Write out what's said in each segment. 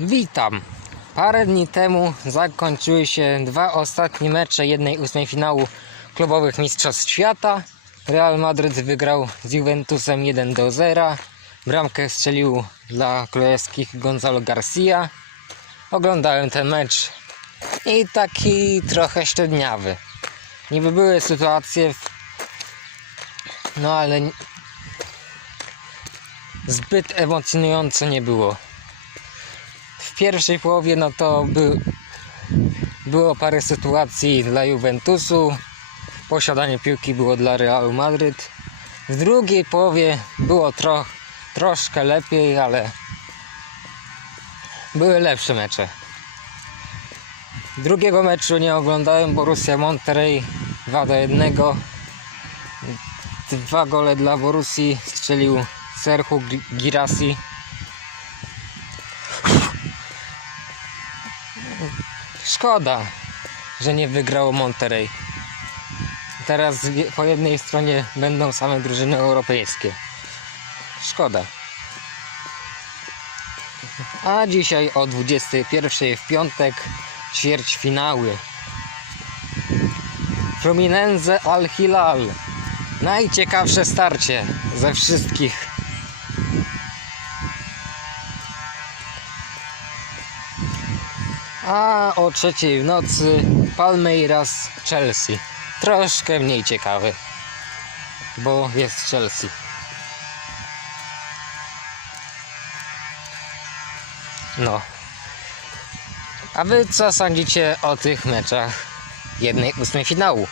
Witam. Parę dni temu zakończyły się dwa ostatnie mecze jednej ósmej finału klubowych Mistrzostw Świata. Real Madryt wygrał z Juventusem 1 do 0. Bramkę strzelił dla królewskich Gonzalo Garcia. Oglądałem ten mecz i taki trochę średniawy. Niby były sytuacje, no ale zbyt emocjonująco nie było w pierwszej połowie no to by, było parę sytuacji dla Juventusu. Posiadanie piłki było dla Realu Madryt. W drugiej połowie było tro, troszkę lepiej, ale były lepsze mecze. Drugiego meczu nie oglądałem. Borussia Monterrey 2 do 1. Dwa gole dla Borussii strzelił Serhu Girassi. Szkoda, że nie wygrało Monterey. Teraz po jednej stronie będą same drużyny europejskie. Szkoda. A dzisiaj o 21 w piątek ćwierćfinały. Fluminense Al Hilal. Najciekawsze starcie ze wszystkich. A o trzeciej w nocy Palmeiras Chelsea. Troszkę mniej ciekawy, bo jest Chelsea. No. A wy co sądzicie o tych meczach jednej ósmej finału?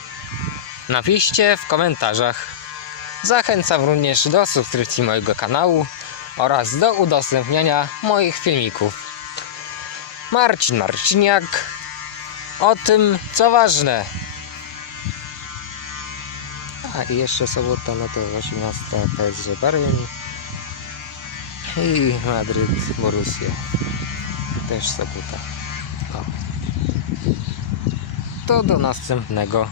Napiszcie w komentarzach. Zachęcam również do subskrypcji mojego kanału oraz do udostępniania moich filmików. Marcin Marciniak o tym, co ważne. A i jeszcze sobota, no to 18 PSG Bayern i Madryt Borussia. Też sobota. To do następnego